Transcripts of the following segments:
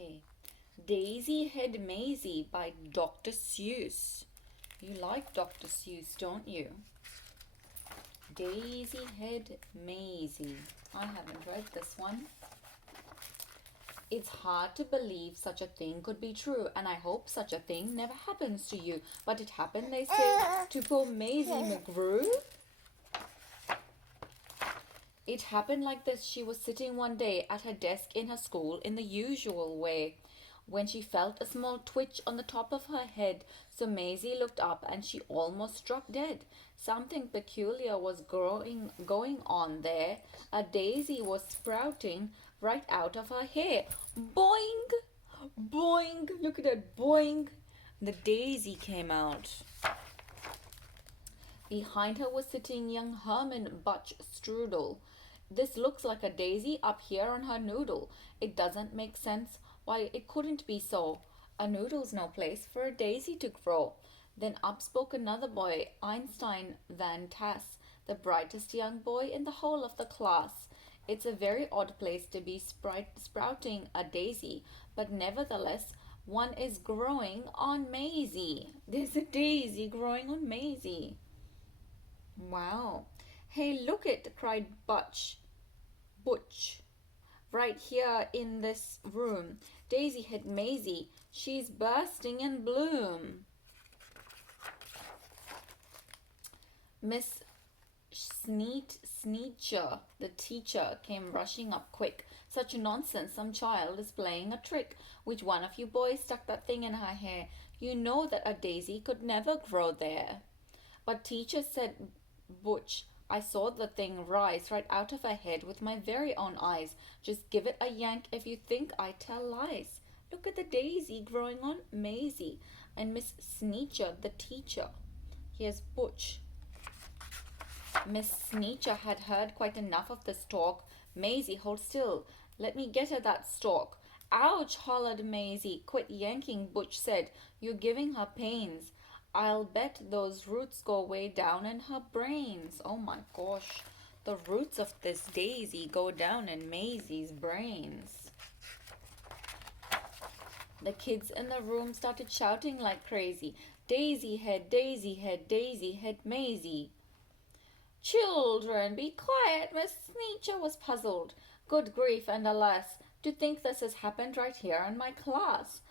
Okay. Daisy Head Maisie by Dr. Seuss. You like Dr. Seuss, don't you? Daisy Head Maisie. I haven't read this one. It's hard to believe such a thing could be true, and I hope such a thing never happens to you. But it happened, they say, to poor Maisie McGrew. It happened like this. She was sitting one day at her desk in her school in the usual way, when she felt a small twitch on the top of her head. So Maisie looked up and she almost struck dead. Something peculiar was going on there. A daisy was sprouting right out of her hair. Boing! Boing! Look at it, boing! The daisy came out. Behind her was sitting young Herman Butch Strudel. This looks like a daisy up here on her noodle. It doesn't make sense. Why, it couldn't be so. A noodle's no place for a daisy to grow. Then up spoke another boy, Einstein Van Tass, the brightest young boy in the whole of the class. It's a very odd place to be sprouting a daisy, but nevertheless, one is growing on Maisie. There's a daisy growing on Maisie. Wow. Hey, look it, cried Butch. Right here in this room. Daisy Head Maisie. She's bursting in bloom. Miss Sneetcher, the teacher, came rushing up quick. Such nonsense, some child is playing a trick. Which one of you boys stuck that thing in her hair? You know that a daisy could never grow there. But teacher, said Butch, I saw the thing rise right out of her head with my very own eyes. Just give it a yank if you think I tell lies. Look at the daisy growing on Maisie and Miss Sneetcher, the teacher. Here's Butch. Miss Sneetcher had heard quite enough of this talk. Maisie, hold still. Let me get at that stalk. Ouch, hollered Maisie. Quit yanking, Butch said. You're giving her pains. I'll bet those roots go way down in her brains. Oh my gosh. The roots of this daisy go down in Maisie's brains. The kids in the room started shouting like crazy. Daisy head, daisy head, daisy head, Maisie. Children, be quiet. Miss Sneetcher was puzzled. Good grief and alas, to think this has happened right here in my class.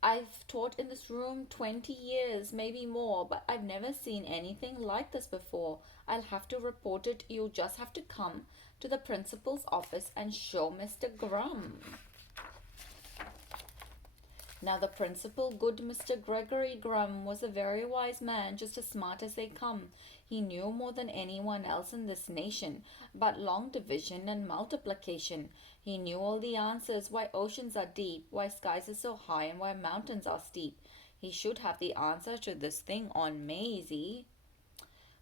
I've taught in this room 20 years, maybe more, but I've never seen anything like this before. I'll have to report it. You'll just have to come to the principal's office and show Mr. Grum. Now the principal, good Mr. Gregory Grum, was a very wise man, just as smart as they come. He knew more than anyone else in this nation about long division and multiplication. He knew all the answers, why oceans are deep, why skies are so high, and why mountains are steep. He should have the answer to this thing on Maisie.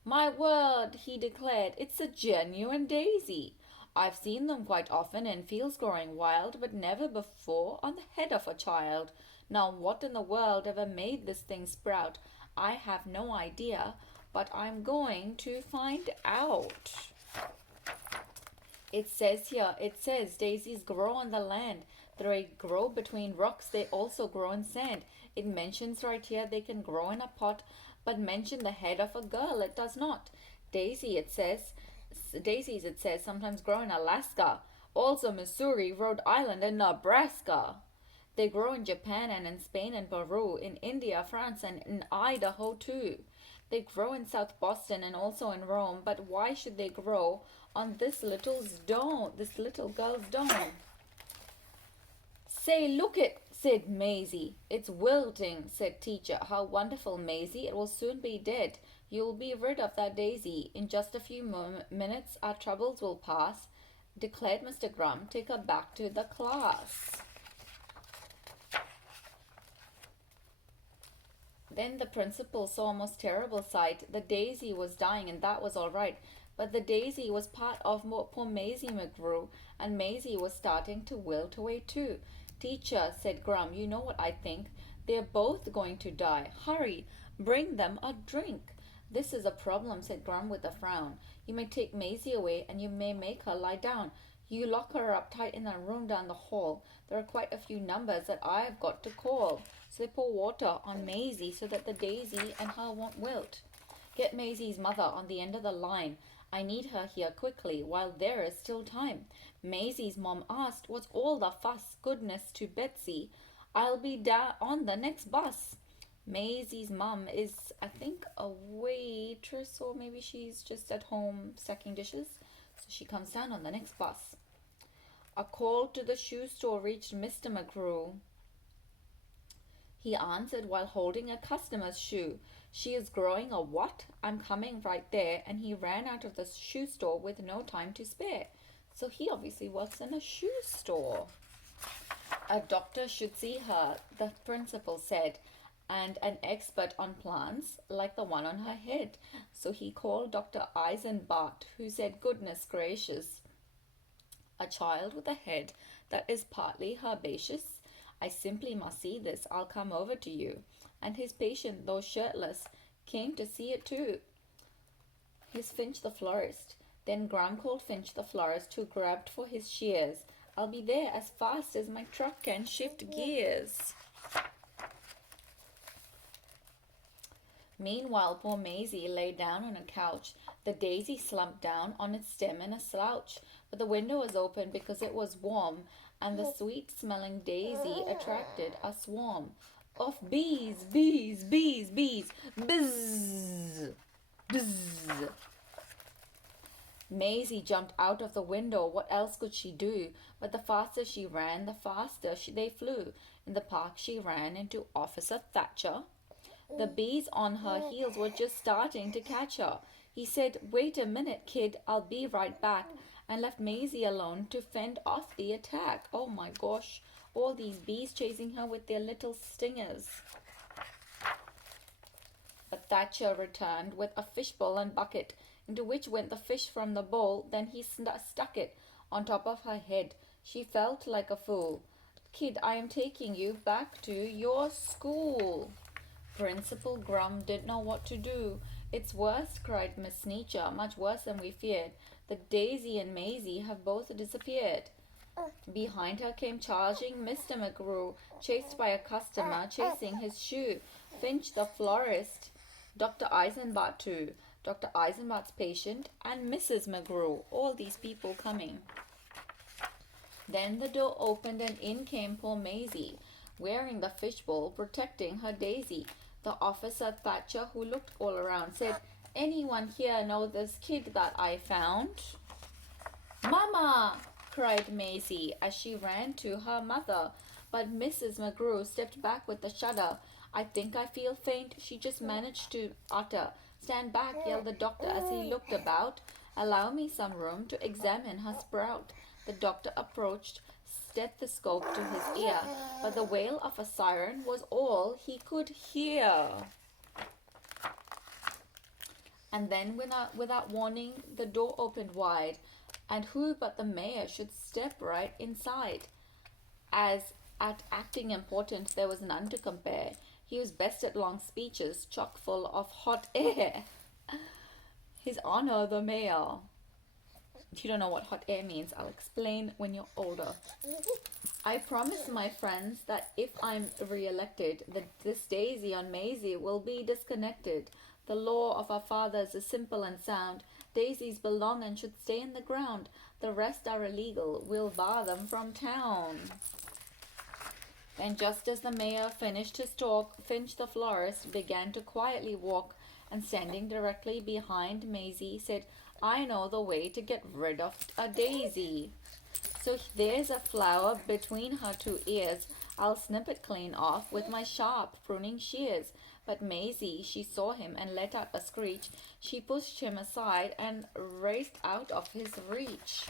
My word, he declared, it's a genuine daisy. I've seen them quite often in fields growing wild, but never before on the head of a child. Now what in the world ever made this thing sprout? I have no idea, but I'm going to find out. It says daisies grow on the land. They grow between rocks. They also grow in sand. It mentions right here they can grow in a pot, but mention the head of a girl it does not. Daisies, it says, sometimes grow in Alaska, also Missouri, Rhode Island, and Nebraska. They grow in Japan and in Spain and Peru, in India, France, and in Idaho too. They grow in South Boston and also in Rome, but why should they grow on this little girl's dome? Say, look it, said Maisie. It's wilting, said teacher. How wonderful, Maisie. It will soon be dead. You'll be rid of that daisy. In just a few minutes our troubles will pass, declared Mr. Grum. Take her back to the class. Then the principal saw a most terrible sight. The daisy was dying, and that was all right. But the daisy was part of poor Maisie McGrew, and Maisie was starting to wilt away too. Teacher, said Grum, you know what I think? They're both going to die. Hurry, bring them a drink. This is a problem, said Grum with a frown. You may take Maisie away, and you may make her lie down. You lock her up tight in a room down the hall. There are quite a few numbers that I've got to call. So they pour water on Maisie so that the daisy and her won't wilt. Get Maisie's mother on the end of the line. I need her here quickly while there is still time. Maisie's mom asked, what's all the fuss? Goodness to Betsy. I'll be down on the next bus. Maisie's mom is, I think, a waitress, or maybe she's just at home stacking dishes. So she comes down on the next bus. A call to the shoe store reached Mr. McGrew. He answered while holding a customer's shoe. She is growing a what? I'm coming right there. And he ran out of the shoe store with no time to spare. So he obviously works in a shoe store. A doctor should see her, the principal said, and an expert on plants like the one on her head. So he called Dr. Eisenbart, who said, goodness gracious, a child with a head that is partly herbaceous. I simply must see this. I'll come over to you. And his patient, though shirtless, came to see it too. Here's Finch the florist. Then Graham called Finch the florist, who grabbed for his shears. I'll be there as fast as my truck can shift gears. Meanwhile, poor Maisie lay down on a couch. The daisy slumped down on its stem in a slouch, but the window was open because it was warm, and the sweet-smelling daisy attracted a swarm of bees, bees, bees, bees, buzz, buzz. Maisie jumped out of the window. What else could she do? But the faster she ran, the faster they flew. In the park she ran into Officer Thatcher. The bees on her heels were just starting to catch her. He said, wait a minute, kid, I'll be right back, and left Maisie alone to fend off the attack. Oh my gosh, all these bees chasing her with their little stingers. But Thatcher returned with a fishbowl and bucket, into which went the fish from the bowl. Then he stuck it on top of her head. She felt like a fool. Kid, I am taking you back to your school. Principal Grum didn't know what to do. It's worse, cried Miss Sneecher, much worse than we feared. The Daisy and Maisie have both disappeared. Behind her came charging Mr. McGrew, chased by a customer chasing his shoe. Finch the florist, Dr. Eisenbart too, Dr. Eisenbart's patient, and Mrs. McGrew, all these people coming. Then the door opened and in came poor Maisie, wearing the fishbowl, protecting her daisy. The officer Thatcher, who looked all around, said, anyone here know this kid that I found? Mama! Cried Maisie as she ran to her mother. But Mrs. McGrew stepped back with a shudder. I think I feel faint, she just managed to utter. Stand back, yelled the doctor as he looked about. Allow me some room to examine her sprout. The doctor approached, stethoscope to his ear, but the wail of a siren was all he could hear. And then, without warning, the door opened wide, and who but the mayor should step right inside? As at acting important, there was none to compare. He was best at long speeches, chock full of hot air. His Honor the Mayor. If you don't know what hot air means, I'll explain when you're older. I promise my friends that if I'm re-elected, this daisy on Maisie will be disconnected. The law of our fathers is simple and sound. Daisies belong and should stay in the ground. The rest are illegal. We'll bar them from town. And just as the mayor finished his talk, Finch the florist began to quietly walk, and standing directly behind Maisie, said, I know the way to get rid of a daisy. So there's a flower between her two ears. I'll snip it clean off with my sharp pruning shears. But Maisie, she saw him and let out a screech. She pushed him aside and raced out of his reach.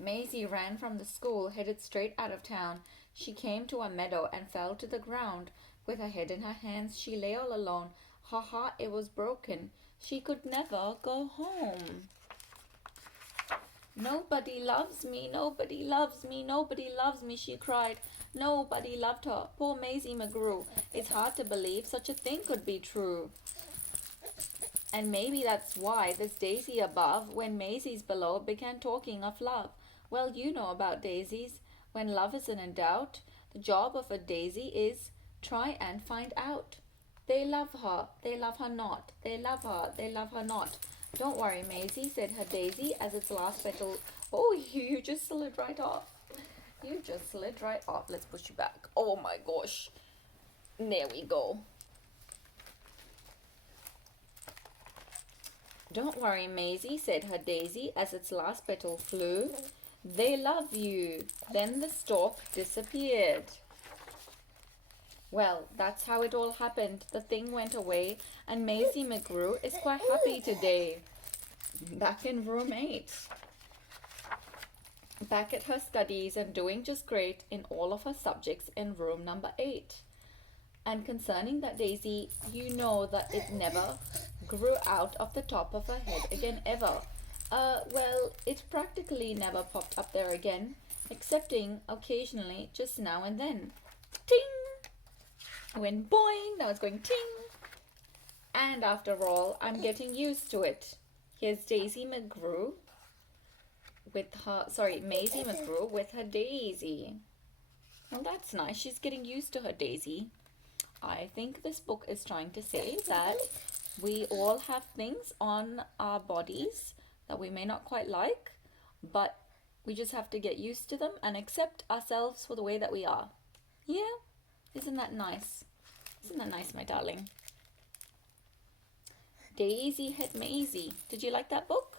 Maisie ran from the school, headed straight out of town. She came to a meadow and fell to the ground. With her head in her hands, she lay all alone. Her heart, it was broken. She could never go home. Nobody loves me, nobody loves me, nobody loves me, she cried. Nobody loved her. Poor Maisie McGrew. It's hard to believe such a thing could be true. And maybe that's why this daisy above, when Maisie's below, began talking of love. Well, you know about daisies. When love isn't in doubt, the job of a daisy is try and find out. They love her not. They love her, they love her not. Don't worry, Maisie, said her daisy as its last petal. Oh, you just slid right off. You just slid right off. Let's push you back. Oh my gosh. There we go. Don't worry, Maisie, said her daisy as its last petal flew. They love you. Then the stalk disappeared. Well, that's how it all happened. The thing went away, and Maisie McGrew is quite happy today. Back in room 8. Back at her studies and doing just great in all of her subjects in room number 8. And concerning that daisy, you know that it never grew out of the top of her head again ever. Well, it practically never popped up there again, excepting occasionally just now and then. Ting! It went boing, now it's going ting. And after all, I'm getting used to it. Here's Maisie McGrew with her daisy. Well, that's nice. She's getting used to her daisy. I think this book is trying to say that we all have things on our bodies that we may not quite like, but we just have to get used to them and accept ourselves for the way that we are. Yeah? Isn't that nice? Isn't that nice, my darling? Daisy Head Maisie. Did you like that book?